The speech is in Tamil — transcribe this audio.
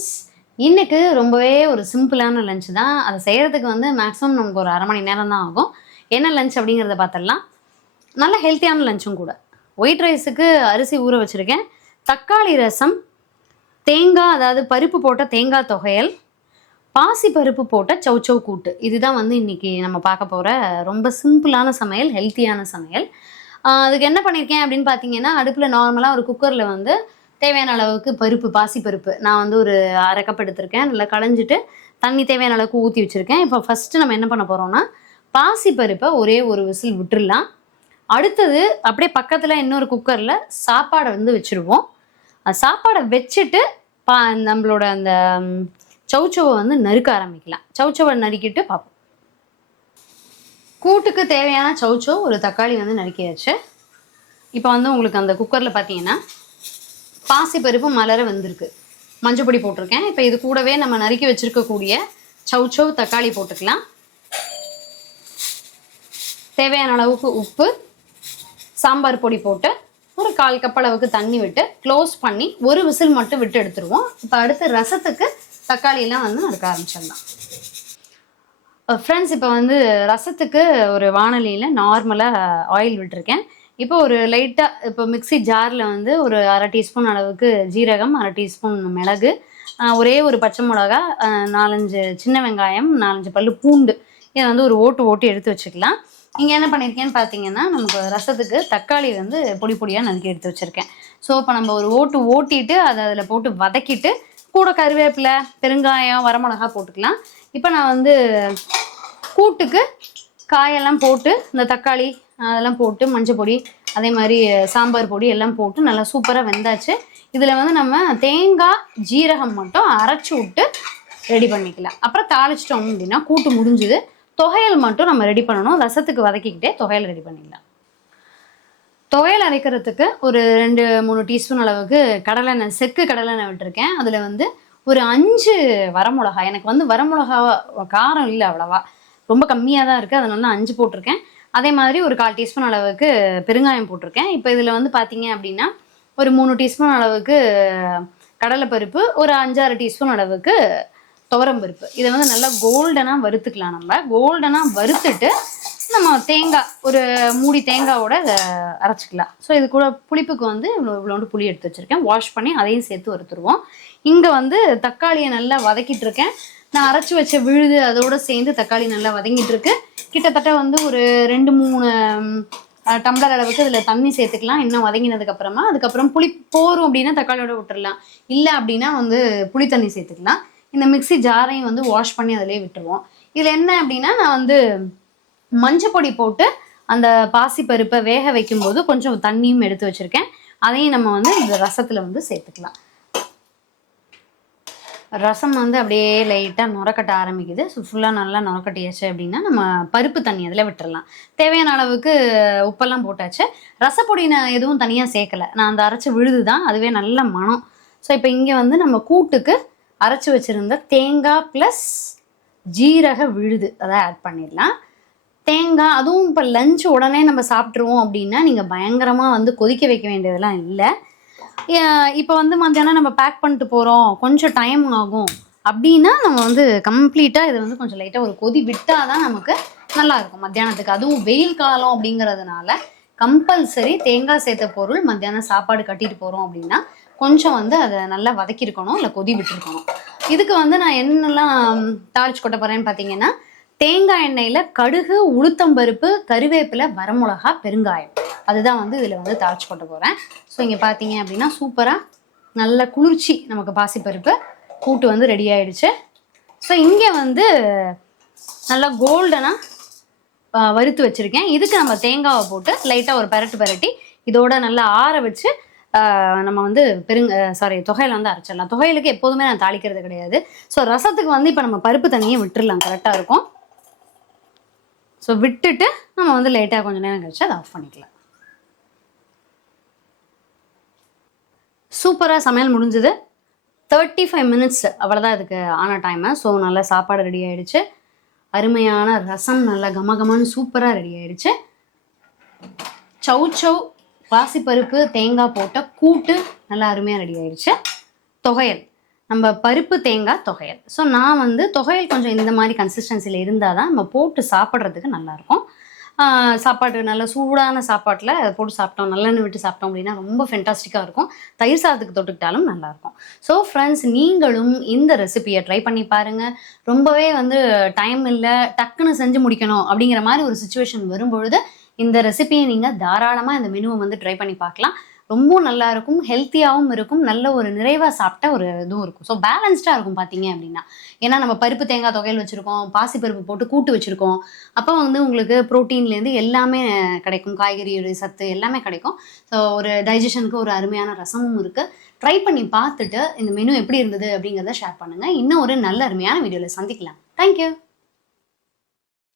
ஃப்ரெண்ட்ஸ் இன்னைக்கு ரொம்பவே ஒரு சிம்பிளான லஞ்ச் தான். அதை செய்கிறதுக்கு வந்து மேக்ஸிமம் நமக்கு ஒரு அரை மணி நேரம் தான் ஆகும். என்ன லஞ்ச் அப்படிங்கிறத பார்த்துடலாம். நல்ல ஹெல்த்தியான லஞ்சும் கூட. ஒயிட் ரைஸுக்கு அரிசி ஊற வச்சுருக்கேன். தக்காளி ரசம் தேங்காய் அதாவது பருப்பு போட்ட தேங்காய் தொகையல் பாசி பருப்பு போட்ட சௌச்சௌ கூட்டு. இதுதான் வந்து இன்னைக்கு நம்ம பார்க்க போகிற ரொம்ப சிம்பிளான சமையல் ஹெல்த்தியான சமையல். அதுக்கு என்ன பண்ணியிருக்கேன் அப்படின்னு பார்த்தீங்கன்னா அடுப்பில் நார்மலாக ஒரு குக்கரில் வந்து தேவையான அளவுக்கு பருப்பு பாசி பருப்பு. நான் வந்து ஒரு அரை கப் எடுத்திருக்கேன். நல்லா களைஞ்சிட்டு தண்ணி தேவையான அளவுக்கு ஊற்றி வச்சுருக்கேன். இப்போ ஃபஸ்ட்டு நம்ம என்ன பண்ண போகிறோம்னா பாசி பருப்பை ஒரே ஒரு விசில் விட்டுறலாம். அடுத்தது அப்படியே பக்கத்தில் இன்னொரு குக்கரில் சாப்பாடை வந்து வச்சுருவோம். சாப்பாடை வச்சுட்டு பா நம்மளோட அந்த ம், வந்து நறுக்க ஆரம்பிக்கலாம். சௌச்சௌவை நறுக்கிட்டு பார்ப்போம். கூட்டுக்கு தேவையான சவுச்சோ ஒரு தக்காளி வந்து நறுக்கியாச்சு. இப்போ வந்து உங்களுக்கு அந்த குக்கரில் பார்த்தீங்கன்னா பாசி பருப்பு மலர வந்திருக்கு. மஞ்சள் பொடி போட்டிருக்கேன். இப்போ இது கூடவே நம்ம நறுக்கி வச்சிருக்கக்கூடிய சௌச்சௌ தக்காளி போட்டுக்கலாம். தேவையான அளவுக்கு உப்பு சாம்பார் பொடி போட்டு ஒரு கால் கப் அளவுக்கு தண்ணி விட்டு க்ளோஸ் பண்ணி ஒரு விசில் மட்டும் விட்டு எடுத்துருவோம். இப்போ அடுத்து ரசத்துக்கு தக்காளியெல்லாம் வந்து நறுக்க ஆரம்பிச்சிடலாம். ஃப்ரெண்ட்ஸ் இப்போ வந்து ரசத்துக்கு ஒரு வானலியில் நார்மலாக ஆயில் விட்டுருக்கேன். இப்போ ஒரு லைட்டாக இப்போ மிக்ஸி ஜாரில் வந்து ஒரு அரை டீஸ்பூன் அளவுக்கு ஜீரகம் அரை டீஸ்பூன் மிளகு ஒரே ஒரு பச்சை மிளகா நாலஞ்சு சின்ன வெங்காயம் நாலஞ்சு பல்லு பூண்டு இதை வந்து ஒரு ஓட்டு ஓட்டி எடுத்து வச்சுக்கலாம். இங்கே என்ன பண்ணியிருக்கேன்னு பார்த்தீங்கன்னா நமக்கு ரசத்துக்கு தக்காளி வந்து பொடி பொடியாக நறுக்கி எடுத்து வச்சுருக்கேன். ஸோ இப்போ நம்ம ஒரு ஓட்டு ஓட்டிட்டு அதை அதில் போட்டு வதக்கிட்டு கூட கருவேப்பிலை பெருங்காயம் வரமிளகா போட்டுக்கலாம். இப்போ நான் வந்து கூட்டுக்கு காயெல்லாம் போட்டு இந்த தக்காளி அதெல்லாம் போட்டு மஞ்சள் பொடி அதே மாதிரி சாம்பார் பொடி எல்லாம் போட்டு நல்லா சூப்பராக வெந்தாச்சு. இதில் வந்து நம்ம தேங்காய் ஜீரகம் மட்டும் அரைச்சி விட்டு ரெடி பண்ணிக்கலாம். அப்புறம் தாளிச்சிட்டோம் அப்படின்னா கூட்டு முடிஞ்சுது. தொகையல் மட்டும் நம்ம ரெடி பண்ணணும். ரசத்துக்கு வதக்கிக்கிட்டே தொகையல் ரெடி பண்ணிக்கலாம். துவையல் அரைக்கிறதுக்கு ஒரு ரெண்டு மூணு டீஸ்பூன் அளவுக்கு கடலெண்ணெய் செக்கு கடலெண்ணெய் விட்டுருக்கேன். அதில் வந்து ஒரு அஞ்சு வரமிளகா எனக்கு வந்து வரமிளகா காரம் இல்லை அவ்வளவா. ரொம்ப கம்மியாக தான் இருக்குது அதனால நான் அஞ்சு போட்டிருக்கேன். அதே மாதிரி ஒரு கால் டீஸ்பூன் அளவுக்கு பெருங்காயம் போட்டிருக்கேன். இப்போ இதில் வந்து பார்த்தீங்க அப்படின்னா ஒரு மூணு டீஸ்பூன் அளவுக்கு கடலைப்பருப்பு ஒரு அஞ்சாறு டீஸ்பூன் அளவுக்கு துவரம் பருப்பு இதை வந்து நல்லா கோல்டனாக வறுத்துக்கலாம் நம்ம. கோல்டனாக வறுத்துட்டு நம்ம தேங்காய் ஒரு மூடி தேங்காவோட இதை அரைச்சிக்கலாம். ஸோ இது கூட புளிப்புக்கு வந்து இவ்வளோ இவ்வளோண்டு புளி எடுத்து வச்சுருக்கேன். வாஷ் பண்ணி அதையும் சேர்த்து வறுத்துருவோம். இங்கே வந்து தக்காளியை நல்லா வதக்கிட்டு இருக்கேன். நான் அரைச்சி வச்ச விழுது அதோட சேர்ந்து தக்காளி நல்லா வதங்கிட்டு இருக்கேன் கிட்டத்தட்ட வந்து ஒரு ரெண்டு மூணு டம்ளர் அளவுக்கு இதில் தண்ணி சேர்த்துக்கலாம். இன்னும் வதங்கினதுக்கு அப்புறமா அதுக்கப்புறம் புளி போரும் அப்படின்னா தக்காளியோட விட்டுடலாம் இல்லை அப்படின்னா வந்து புளி தண்ணி சேர்த்துக்கலாம். இந்த மிக்ஸி ஜாரையும் வந்து வாஷ் பண்ணி அதிலே விட்டுருவோம். இதில் என்ன அப்படின்னா நான் வந்து மஞ்சள் பொடி போட்டு அந்த பாசி பருப்பை வேக வைக்கும்போது கொஞ்சம் தண்ணியும் எடுத்து வச்சுருக்கேன். அதையும் நம்ம வந்து இந்த ரசத்தில் வந்து சேர்த்துக்கலாம். ரசம் வந்து அப்படியே லைட்டாக நுரக்கட்ட ஆரம்பிக்குது. ஸோ ஃபுல்லாக நல்லா நுரக்கட்டியாச்சு அப்படின்னா நம்ம பருப்பு தண்ணி அதில் விட்டுறலாம். தேவையான அளவுக்கு உப்பெல்லாம் போட்டாச்சு. ரசப்பொடி நான் எதுவும் தனியாக சேர்க்கலை. நான் அந்த அரைச்சி விழுது தான் அதுவே நல்ல மனம் ஸோ இப்போ இங்கே வந்து நம்ம கூட்டுக்கு அரைச்சி வச்சுருந்த தேங்காய் ப்ளஸ் ஜீரக விழுது. அதை ஆட் பண்ணிடலாம். தேங்காய் அதுவும் இப்போ லஞ்ச் உடனே நம்ம சாப்பிட்ருவோம் அப்படின்னா நீங்கள் பயங்கரமாக வந்து கொதிக்க வைக்க வேண்டியதெல்லாம் இல்லை. இப்போ வந்து மத்தியானம் நம்ம பேக் பண்ணிட்டு போகிறோம் கொஞ்சம் டைம் ஆகும். அப்படின்னா நம்ம வந்து கம்ப்ளீட்டாக இதை வந்து கொஞ்சம் லைட்டாக ஒரு கொதி விட்டால் தான் நமக்கு நல்லா இருக்கும் மத்தியானத்துக்கு. அதுவும் வெயில் காலம் அப்படிங்கிறதுனால கம்பல்சரி தேங்காய் சேர்த்த பொருள் மத்தியானம் சாப்பாடு கட்டிட்டு போகிறோம் அப்படின்னா கொஞ்சம் வந்து அதை நல்லா வதக்கியிருக்கணும் இல்லை கொதி விட்டுருக்கணும். இதுக்கு வந்து நான் என்னெல்லாம் தாளிச்சு கொட்ட போகிறேன்னு பார்த்தீங்கன்னா தேங்காய் எண்ணெயில் கடுகு உளுத்தம்பருப்பு கருவேப்பிலை வரமிளகா பெருங்காயம். அதுதான் வந்து இதில் வந்து தாளிச்சு கொண்டு போகிறேன் ஸோ இங்கே பார்த்தீங்க அப்படின்னா சூப்பராக நல்ல குளிர்ச்சி நமக்கு பாசிப்பருப்பு கூட்டு வந்து ரெடி ஆயிடுச்சு. ஸோ இங்கே வந்து நல்லா கோல்டனாக வறுத்து வச்சுருக்கேன். இதுக்கு நம்ம தேங்காவை போட்டு லைட்டாக ஒரு பரட்டு பரட்டி இதோட நல்லா ஆற வச்சு நம்ம வந்து பெருங்க சாரி தொகையில வந்து அரைச்சிடலாம். தொகையிலுக்கு எப்போதுமே நான் தாளிக்கிறது கிடையாது. ஸோ ரசத்துக்கு வந்து இப்போ நம்ம பருப்பு தண்ணியை விட்டுடலாம் கரெக்டாக இருக்கும். ஸோ விட்டுட்டு நம்ம வந்து லைட்டாக கொஞ்சம் நேரம் கழிச்சு அதை ஆஃப் பண்ணிக்கலாம். சூப்பராக சமையல் முடிஞ்சுது. தேர்ட்டி ஃபைவ் மினிட்ஸ் அவ்வளோதான் இதுக்கு ஆன டைமு ஸோ நல்லா சாப்பாடு ரெடி ஆகிடுச்சு அருமையான ரசம் நல்லா கமகமானு சூப்பராக ரெடி ஆகிடுச்சு சௌ சௌ பாசிப்பருப்பு தேங்காய் போட்ட கூட்டு நல்லா அருமையாக ரெடி ஆகிடுச்சு தொகையல். நம்ம பருப்பு தேங்காய் தொகையல். ஸோ நான் வந்து தொகையல் கொஞ்சம் இந்த மாதிரி கன்சிஸ்டன்சியில் இருந்தால் தான் நம்ம போட்டு சாப்பிட்றதுக்கு நல்லாயிருக்கும் சாப்பாடு நல்ல சூடான சாப்பாட்டில் அதை போட்டு சாப்பிட்டோம் நல்லெண்ணெய் விட்டு சாப்பிட்டோம் அப்படின்னா ரொம்ப ஃபென்டாஸ்டிக்காக இருக்கும். தயிர் சாதத்துக்கு தொட்டுக்கிட்டாலும் நல்லாயிருக்கும் ஸோ ஃப்ரெண்ட்ஸ் நீங்களும் இந்த ரெசிபியை ட்ரை பண்ணி பாருங்கள் ரொம்பவே வந்து டைம் இல்லை டக்குன்னு செஞ்சு முடிக்கணும் அப்படிங்கிற மாதிரி ஒரு சுச்சுவேஷன் வரும்பொழுது இந்த ரெசிபியை நீங்கள் தாராளமாக இந்த மெனுவை வந்து ட்ரை பண்ணி பார்க்கலாம். ரொம்ப நல்லா இருக்கும் ஹெல்த்தியாகவும் இருக்கும் நல்ல ஒரு நிறைவாக சாப்பிட்ட ஒரு இதுவும் இருக்கும். ஸோ பேலன்ஸ்டாக இருக்கும் பார்த்தீங்க அப்படின்னா. ஏன்னா நம்ம பருப்பு தேங்காய் தொகையில் வச்சுருக்கோம் பாசிப்பருப்பு போட்டு கூட்டு வச்சுருக்கோம். அப்போ வந்து உங்களுக்கு ப்ரோட்டீன்லேருந்து எல்லாமே கிடைக்கும். காய்கறி சத்து எல்லாமே கிடைக்கும். ஸோ ஒரு டைஜஷனுக்கு ஒரு அருமையான ரசமும் இருக்குது ட்ரை பண்ணி பார்த்துட்டு இந்த மெனு எப்படி இருந்தது அப்படிங்கிறத ஷேர் பண்ணுங்கள் இன்னும் ஒரு நல்ல அருமையான வீடியோவில் சந்திக்கலாம். தேங்க்யூ